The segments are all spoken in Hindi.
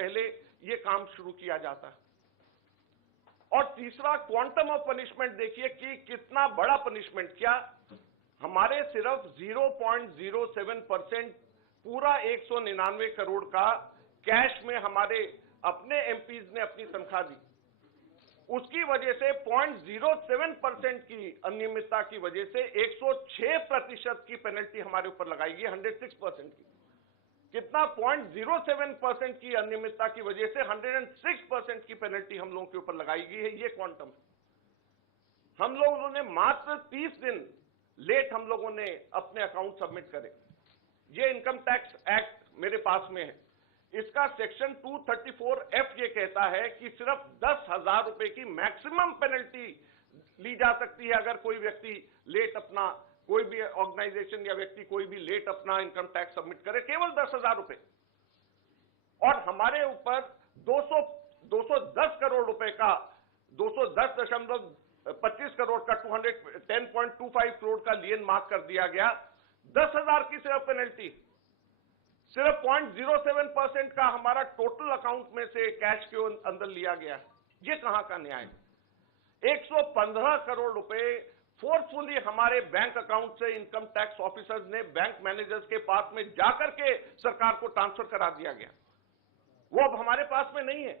पहले ये काम शुरू किया जाता है। और तीसरा, क्वांटम ऑफ पनिशमेंट देखिए कि कितना बड़ा पनिशमेंट। क्या हमारे सिर्फ 0.07% पूरा 199 करोड़ का कैश में हमारे अपने एमपीज ने अपनी तनख्वाह दी, उसकी वजह से 0.07% की अनियमितता की वजह से 106% की पेनल्टी हमारे ऊपर लगाई गई, 106% की। कितना? 0.07% की अनियमितता की वजह से 106% की पेनल्टी हम लोगों के ऊपर लगाई गई है। ये क्वांटम। हम लोगों ने मात्र 30 दिन लेट हम लोगों ने अपने अकाउंट सबमिट करे। ये इनकम टैक्स एक्ट मेरे पास में है, इसका सेक्शन 234F ये कहता है कि सिर्फ 10,000 रुपए की मैक्सिमम पेनल्टी ली जा सकती है अगर कोई व्यक्ति लेट अपना, कोई भी ऑर्गेनाइजेशन या व्यक्ति कोई भी लेट अपना इनकम टैक्स सबमिट करे, केवल 10,000 रुपए। और हमारे ऊपर 210 करोड़ रुपए का, 210.25 करोड़ का 210.25 करोड़ का लियन मार्क कर दिया गया। 10,000 की सिर्फ पेनल्टी, सिर्फ 0.07% का हमारा टोटल अकाउंट में से कैश के अंदर लिया गया। ये कहां का न्याय? 115 करोड़ रुपए फोर्सफुली हमारे बैंक अकाउंट से इनकम टैक्स ऑफिसर्स ने बैंक मैनेजर्स के पास में जाकर के सरकार को ट्रांसफर करा दिया गया। वो अब हमारे पास में नहीं है।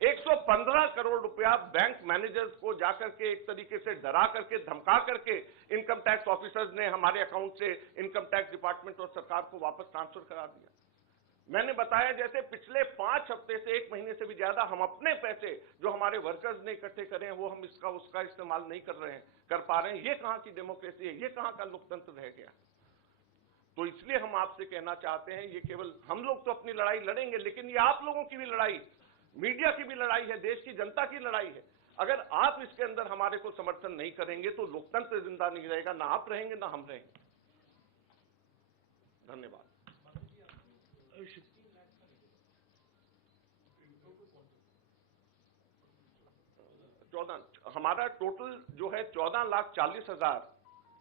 115 करोड़ रुपया बैंक मैनेजर्स को जाकर के एक तरीके से डरा करके, धमका करके इनकम टैक्स ऑफिसर्स ने हमारे अकाउंट से इनकम टैक्स डिपार्टमेंट और सरकार को वापस ट्रांसफर करा दिया। मैंने बताया जैसे पिछले 5 हफ्ते से 1 महीने से भी ज्यादा हम अपने पैसे जो हमारे वर्कर्स ने इकट्ठे करे हैं वो हम इसका उसका इस्तेमाल नहीं कर पा रहे हैं। ये कहां की डेमोक्रेसी है? ये कहां का लोकतंत्र रह गया? तो इसलिए हम आपसे कहना चाहते हैं, ये केवल हम लोग तो अपनी लड़ाई लड़ेंगे, लेकिन ये आप लोगों की भी लड़ाई, मीडिया की भी लड़ाई है, देश की जनता की लड़ाई है। अगर आप इसके अंदर हमारे को समर्थन नहीं करेंगे तो लोकतंत्र जिंदा नहीं रहेगा, ना आप रहेंगे ना हम रहेंगे। धन्यवाद। हमारा टोटल जो है 14,40,000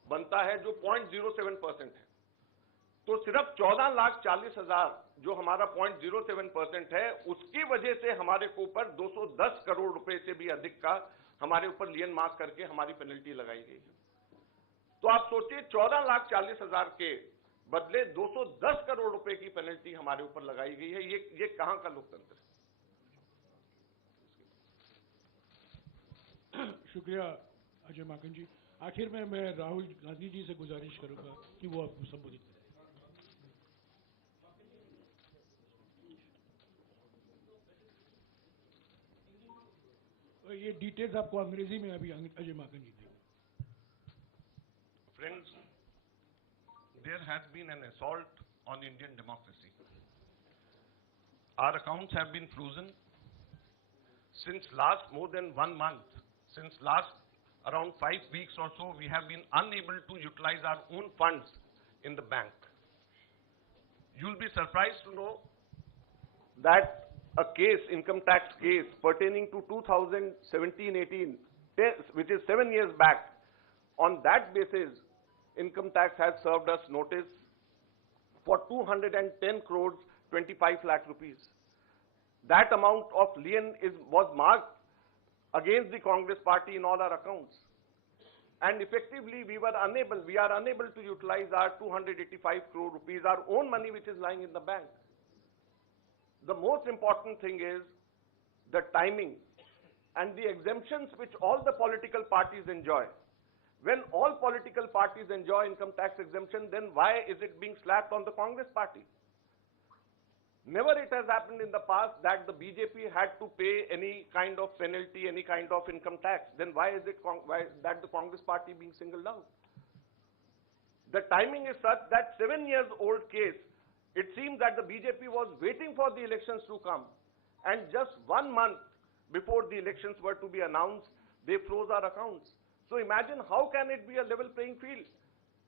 बनता है, जो 0.07% है। तो सिर्फ 14,40,000 जो हमारा 0.07% है, उसकी वजह से हमारे को ऊपर 210 करोड़ रुपए से भी अधिक का हमारे ऊपर लियन मार्क करके हमारी पेनल्टी लगाई गई है। तो आप सोचिए, 14,40,000 के बदले 210 करोड़ रुपए की पेनल्टी हमारे ऊपर लगाई गई है। ये कहां का लोकतंत्र है? शुक्रिया अजय माकन जी। आखिर में मैं राहुल गांधी जी से गुजारिश करूंगा कि वो आपको संबोधित करें। ये डिटेल्स आपको अंग्रेजी में अभी अजय माकन जी देंगे। Friends, there has been an assault on Indian democracy. Our accounts have been frozen since last more than 1 month. Since last around 5 weeks or so, we have been unable to utilize our own funds in the bank. You'll be surprised to know that a case, income tax case pertaining to 2017-18, which is 7 years back, on that basis, income tax has served us notice for 210 crores 25 lakh rupees. That amount of lien was marked against the Congress party in all our accounts. And effectively, we are unable to utilize our 285 crore rupees, our own money which is lying in the bank. The most important thing is the timing and the exemptions which all the political parties enjoy. When all political parties enjoy income tax exemption, then why is it being slapped on the Congress party? Never it has happened in the past that the BJP had to pay any kind of penalty, any kind of income tax. Then why is it that the Congress party being singled out? The timing is such that 7 years old case, it seems that the BJP was waiting for the elections to come, and just 1 month before the elections were to be announced, they froze our accounts. So imagine how can it be a level playing field?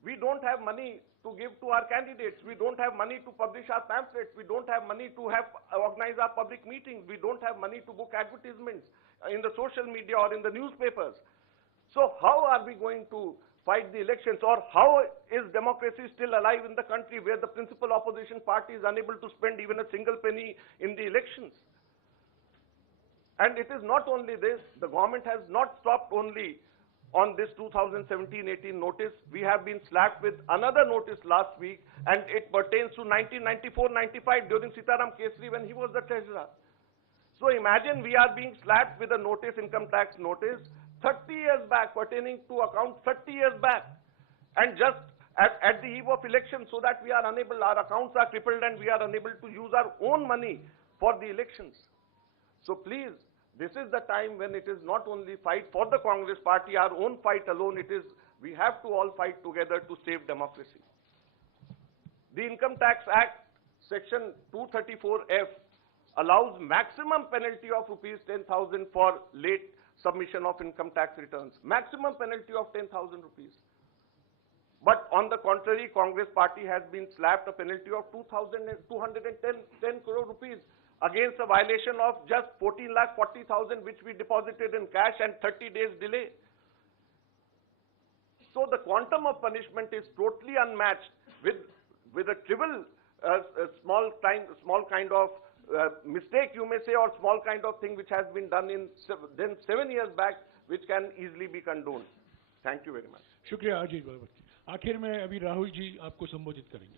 We don't have money to give to our candidates. We don't have money to publish our pamphlets. We don't have money to organize our public meetings. We don't have money to book advertisements in the social media or in the newspapers. So how are we going to fight the elections, or how is democracy still alive in the country where the principal opposition party is unable to spend even a single penny in the elections? And it is not only this, the government has not stopped only on this 2017-18 notice. We have been slapped with another notice last week, and it pertains to 1994-95 during Sitaram Kesri when he was the treasurer. So imagine we are being slapped with a notice, income tax notice, 30 years back, pertaining to accounts 30 years back. And just at the eve of election, so that we are unable, our accounts are crippled and we are unable to use our own money for the elections. So please, this is the time when it is not only fight for the Congress party, our own fight alone, it is, we have to all fight together to save democracy. The Income Tax Act, section 234F, allows maximum penalty of rupees 10,000 for late submission of income tax returns. Maximum penalty of 10,000 rupees. But on the contrary, Congress party has been slapped a penalty of 210 crore rupees against a violation of just 14,40,000 which we deposited in cash and 30 days delay. So the quantum of punishment is totally unmatched with a trivial small kind of mistake, you may say, or small kind of thing which has been done in 7 years back, which can easily be condoned. Thank you very much. शुक्रिया अजीत बाबा। आखिर में अभी राहुल जी आपको संबोधित करेंगे।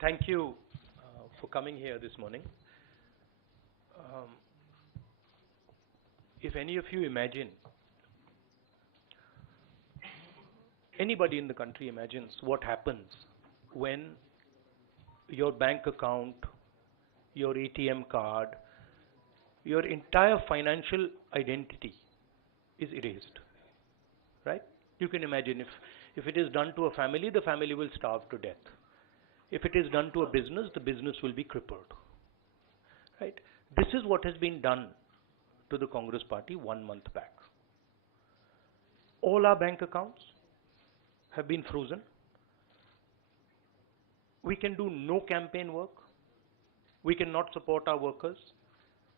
Thank you for coming here this morning. If any of you imagine, anybody in the country imagines what happens when your bank account, your ATM card, your entire financial identity is erased, right? You can imagine if it is done to a family, the family will starve to death. If it is done to a business, the business will be crippled, right? This is what has been done to the Congress party 1 month back. All our bank accounts have been frozen. We can do no campaign work. We cannot support our workers.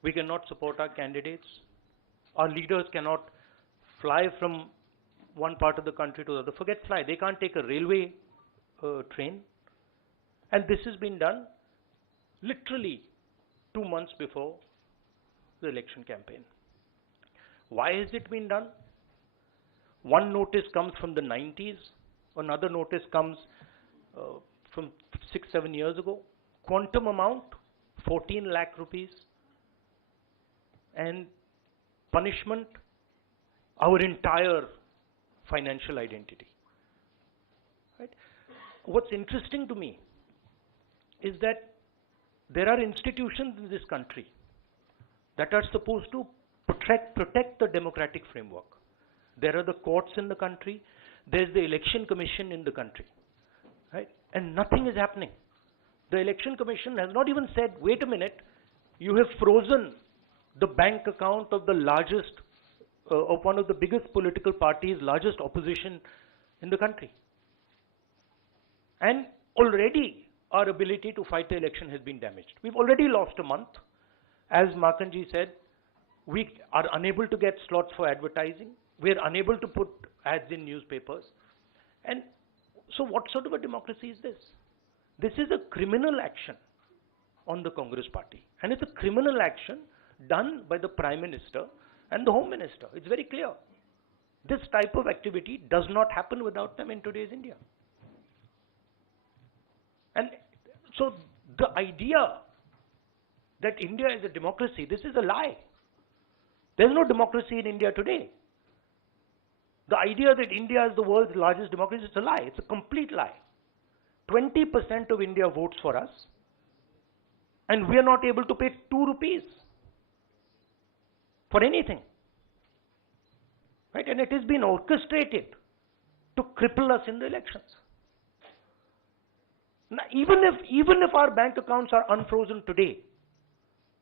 We cannot support our candidates. Our leaders cannot fly from one part of the country to the other. Forget fly, they can't take a railway train. And this has been done literally 2 months before the election campaign. Why has it been done? One notice comes from the 90s, another notice comes from 6-7 years ago. Quantum amount, 14 lakh rupees. And punishment, our entire financial identity. Right? What's interesting to me is that there are institutions in this country that are supposed to protect the democratic framework. There are the courts in the country, there's the election commission in the country, right? And nothing is happening. The election commission has not even said, wait a minute, you have frozen the bank account of the largest, of one of the biggest political parties, largest opposition in the country. And already our ability to fight the election has been damaged. We've already lost a month. As Makanji said, we are unable to get slots for advertising. We're unable to put ads in newspapers. And so what sort of a democracy is this? This is a criminal action on the Congress party. And it's a criminal action done by the Prime Minister and the Home Minister. It's very clear. This type of activity does not happen without them in today's India. And so the idea that India is a democracy, this is a lie. There's no democracy in India today. The idea that India is the world's largest democracy is a lie. It's a complete lie. 20% of India votes for us, and we are not able to pay 2 rupees for anything. Right? And it has been orchestrated to cripple us in the elections. Now, even if our bank accounts are unfrozen today,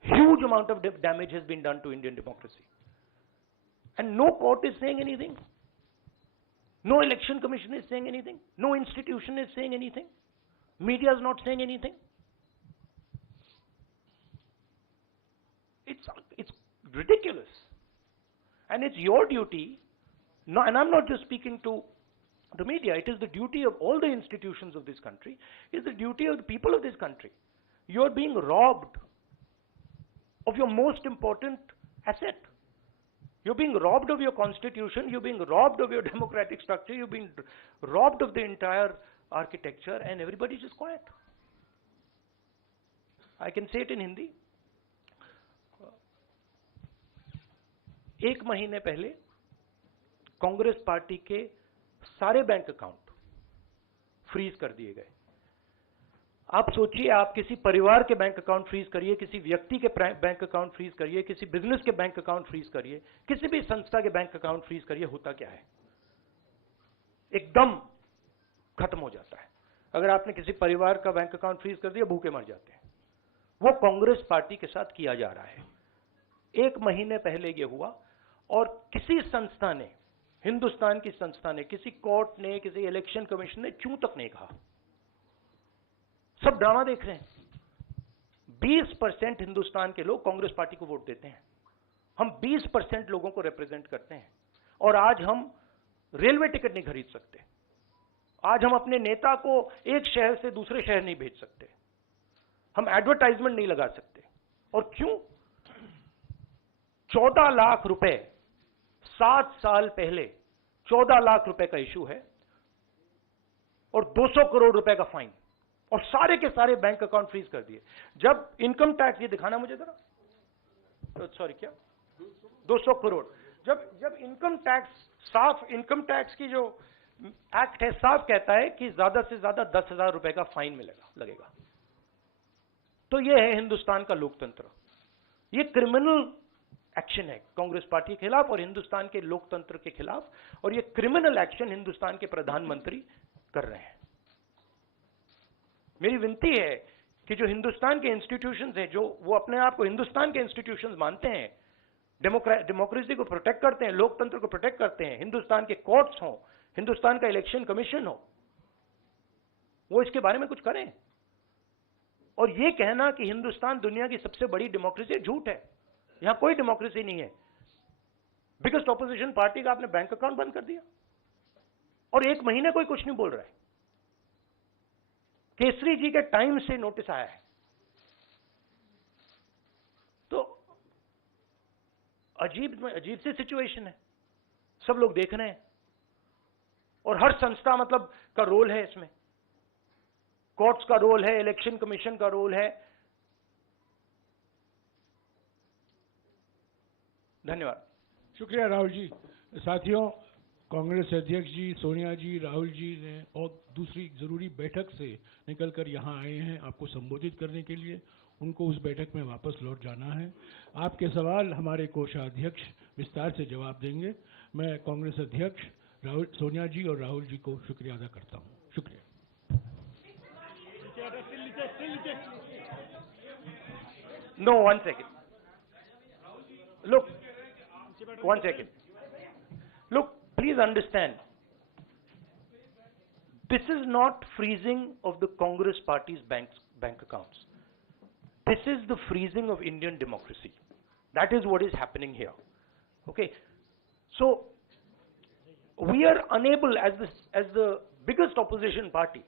huge amount of damage has been done to Indian democracy. And no court is saying anything. No election commission is saying anything. No institution is saying anything. Media is not saying anything. It's ridiculous. And it's your duty, no, and I'm not just speaking to the media, it is the duty of all the institutions of this country, it's the duty of the people of this country. You're being robbed of your most important asset. You're being robbed of your constitution, you're being robbed of your democratic structure, you're being robbed of the entire architecture, and everybody's just quiet. I can say it in Hindi. एक महीने पहले कांग्रेस पार्टी के सारे बैंक अकाउंट फ्रीज कर दिए गए। आप सोचिए, आप किसी परिवार के बैंक अकाउंट फ्रीज करिए, किसी व्यक्ति के बैंक अकाउंट फ्रीज करिए, किसी बिजनेस के बैंक अकाउंट फ्रीज करिए, किसी भी संस्था के बैंक अकाउंट फ्रीज करिए, होता क्या है? एकदम खत्म हो जाता है। अगर आपने किसी परिवार का बैंक अकाउंट फ्रीज कर दिया, भूखे मर जाते हैं। वो कांग्रेस पार्टी के साथ किया जा रहा है। एक महीने पहले ये हुआ और किसी संस्था ने, हिंदुस्तान की संस्था ने, किसी कोर्ट ने, किसी इलेक्शन कमीशन ने चूं तक नहीं कहा। सब ड्रामा देख रहे हैं। 20% हिंदुस्तान के लोग कांग्रेस पार्टी को वोट देते हैं। हम 20% लोगों को रिप्रेजेंट करते हैं और आज हम रेलवे टिकट नहीं खरीद सकते। आज हम अपने नेता को एक शहर से दूसरे शहर नहीं भेज सकते। हम एडवर्टाइजमेंट नहीं लगा सकते। और क्यों? 14 लाख रुपए 7 साल पहले 14 लाख रुपए का इशू है और 200 करोड़ रुपए का फाइन, और सारे के सारे बैंक अकाउंट फ्रीज कर दिए। जब इनकम टैक्स, ये दिखाना मुझे जरा, सॉरी क्या, 200 करोड़, जब इनकम टैक्स, साफ इनकम टैक्स की जो एक्ट है साफ कहता है कि ज्यादा से ज्यादा 10,000 रुपए का फाइन लगेगा। तो ये है हिंदुस्तान का लोकतंत्र। ये क्रिमिनल एक्शन है कांग्रेस पार्टी के खिलाफ और हिंदुस्तान के लोकतंत्र के खिलाफ, और ये क्रिमिनल एक्शन हिंदुस्तान के प्रधानमंत्री कर रहे हैं। मेरी विनती है कि जो हिंदुस्तान के इंस्टीट्यूशंस हैं, जो वो अपने आप को हिंदुस्तान के इंस्टीट्यूशंस मानते हैं, डेमोक्रेसी को प्रोटेक्ट करते हैं, लोकतंत्र को प्रोटेक्ट करते हैं, हिंदुस्तान के कोर्ट्स हों, हिंदुस्तान का इलेक्शन कमीशन हो, वो इसके बारे में कुछ करें। और ये कहना कि हिंदुस्तान दुनिया की सबसे बड़ी डेमोक्रेसी है, झूठ है। यहां कोई डेमोक्रेसी नहीं है। बिगेस्ट ऑपोजिशन पार्टी का आपने बैंक अकाउंट बंद कर दिया और एक महीने कोई कुछ नहीं बोल रहा है। केसरी जी के टाइम से नोटिस आया है। तो अजीब सी सिचुएशन है। सब लोग देख रहे हैं और हर संस्था मतलब का रोल है इसमें। कोर्ट्स का रोल है, इलेक्शन कमीशन का रोल है। धन्यवाद। शुक्रिया राहुल जी। साथियों, कांग्रेस अध्यक्ष जी, सोनिया जी, राहुल जी ने और दूसरी जरूरी बैठक से निकलकर यहाँ आए हैं आपको संबोधित करने के लिए। उनको उस बैठक में वापस लौट जाना है। आपके सवाल हमारे कोषाध्यक्ष विस्तार से जवाब देंगे। मैं कांग्रेस अध्यक्ष सोनिया जी और राहुल जी को शुक्रिया अदा करता हूँ। शुक्रिया। No, 1 second. Look, 1 second. Look, please understand. This is not freezing of the Congress party's bank accounts. This is the freezing of Indian democracy. That is what is happening here. Okay. So we are unable, as the biggest opposition party,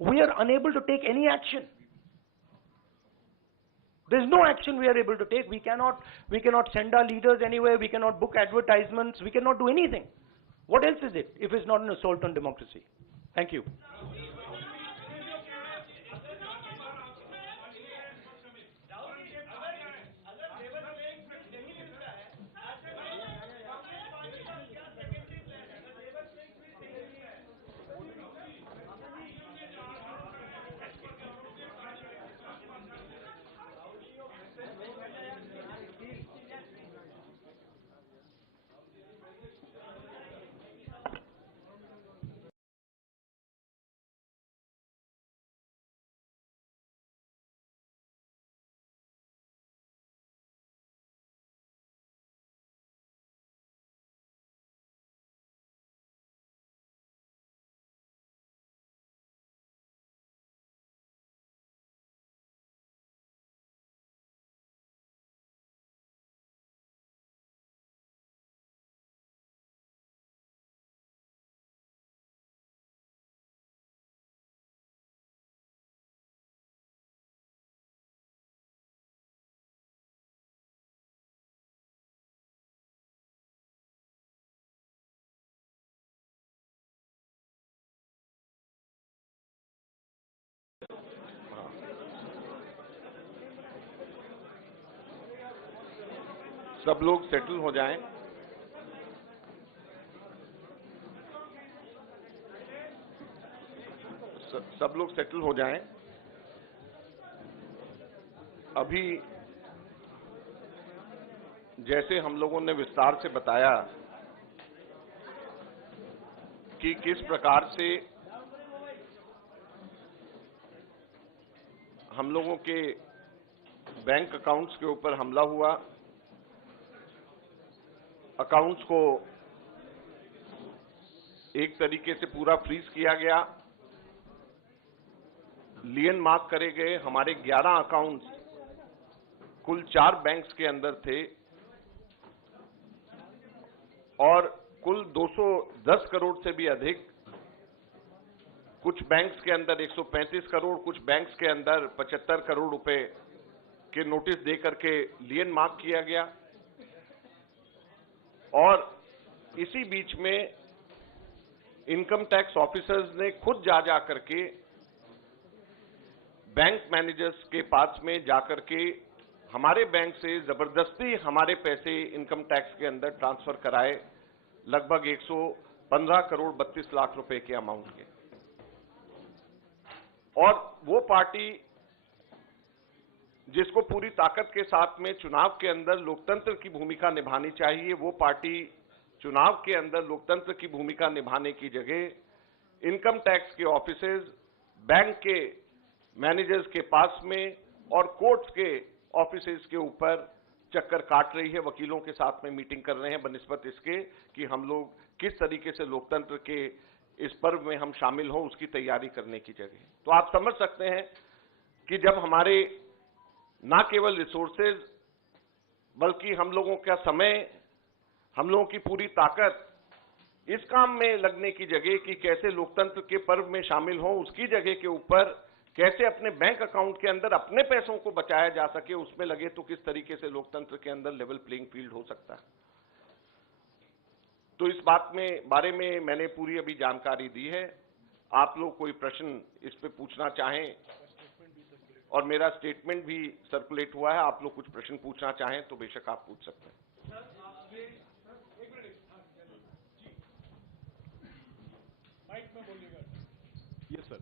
we are unable to take any action. There's no action we are able to take. We cannot send our leaders anywhere. We cannot book advertisements. We cannot do anything. What else is it if it's not an assault on democracy? Thank you. सब लोग सेटल हो जाएं। सब लोग सेटल हो जाएं। अभी जैसे हम लोगों ने विस्तार से बताया कि किस प्रकार से हम लोगों के बैंक अकाउंट्स के ऊपर हमला हुआ, अकाउंट्स को एक तरीके से पूरा फ्रीज किया गया, लियन मार्क करे गए। हमारे 11 अकाउंट्स कुल 4 बैंक्स के अंदर थे और कुल 210 करोड़ से भी अधिक, कुछ बैंक्स के अंदर 135 करोड़, कुछ बैंक्स के अंदर 75 करोड़ रुपए के नोटिस देकर के लियन मार्क किया गया। और इसी बीच में इनकम टैक्स ऑफिसर्स ने खुद जा करके बैंक मैनेजर्स के पास में जाकर के हमारे बैंक से जबरदस्ती हमारे पैसे इनकम टैक्स के अंदर ट्रांसफर कराए, लगभग 115 करोड़ 32 लाख रुपए के अमाउंट के। और वो पार्टी जिसको पूरी ताकत के साथ में चुनाव के अंदर लोकतंत्र की भूमिका निभानी चाहिए, वो पार्टी चुनाव के अंदर लोकतंत्र की भूमिका निभाने की जगह इनकम टैक्स के ऑफिसर्स, बैंक के मैनेजर्स के पास में और कोर्ट्स के ऑफिसर्स के ऊपर चक्कर काट रही है, वकीलों के साथ में मीटिंग कर रहे हैं बनिस्बत इसके कि हम लोग किस तरीके से लोकतंत्र के इस पर्व में हम शामिल हो, उसकी तैयारी करने की जगह। तो आप समझ सकते हैं कि जब हमारे ना केवल रिसोर्सेज बल्कि हम लोगों का समय, हम लोगों की पूरी ताकत इस काम में लगने की जगह कि कैसे लोकतंत्र के पर्व में शामिल हो, उसकी जगह के ऊपर कैसे अपने बैंक अकाउंट के अंदर अपने पैसों को बचाया जा सके, उसमें लगे तो किस तरीके से लोकतंत्र के अंदर लेवल प्लेइंग फील्ड हो सकता है। तो इस बारे में मैंने पूरी अभी जानकारी दी है। आप लोग कोई प्रश्न इस पे पूछना चाहें, और मेरा स्टेटमेंट भी सर्कुलेट हुआ है, आप लोग कुछ प्रश्न पूछना चाहें तो बेशक आप पूछ सकते हैं। Yes sir.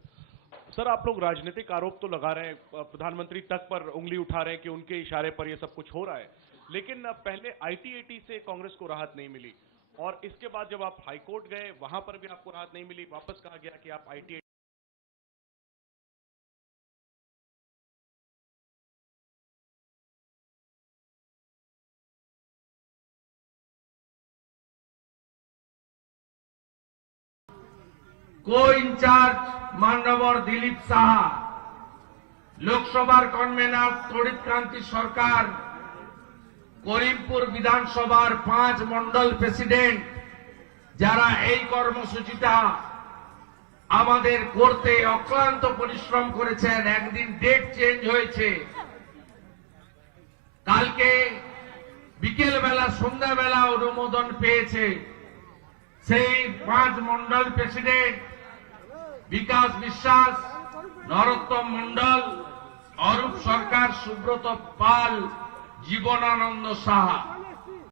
सर, आप लोग राजनीतिक आरोप तो लगा रहे हैं, प्रधानमंत्री तक पर उंगली उठा रहे हैं कि उनके इशारे पर यह सब कुछ हो रहा है, लेकिन पहले आईटी से कांग्रेस को राहत नहीं मिली और इसके बाद जब आप हाईकोर्ट गए वहां पर भी आपको राहत नहीं मिली, वापस कहा गया कि आप आईटी को इंचार्ज माननीय दिलीप साहा, लोकसभार कन्वेनर तड़ित क्रांति सरकार, करीमपुर विधानसभार 5 मंडल प्रेसिडेंट যারা এই কর্মসূচিটা আমাদের করতে অক্লান্ত পরিশ্রম করেছেন। একদিন ডেট চেঞ্জ হয়েছে, কালকে বিকেল বেলা সন্ধ্যাবেলা অনুমোদন পেয়েছে। সেই 5 मंडल प्रेसिडेंट विकास विश्वास, नरोत्तम मंडल, अरूप सरकार, सुब्रत पाल, जीवनानंद साहा।